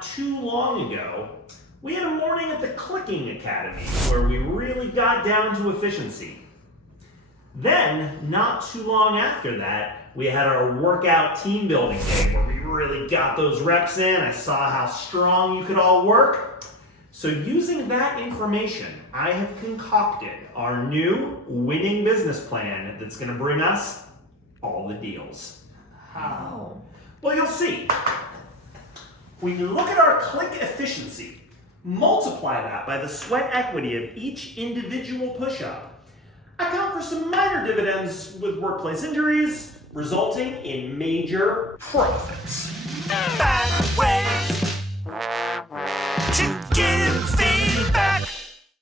not too long ago, we had a morning at the Clicking Academy where we really got down to efficiency. Then, not too long after that, we had our workout team building day where we really got those reps in. I saw how strong you could all work. So using that information, I have concocted our new winning business plan that's going to bring us all the deals. How? Well, you'll see. When you look at our click efficiency, multiply that by the sweat equity of each individual push-up, account for some minor dividends with workplace injuries, resulting in major profits. Bad way.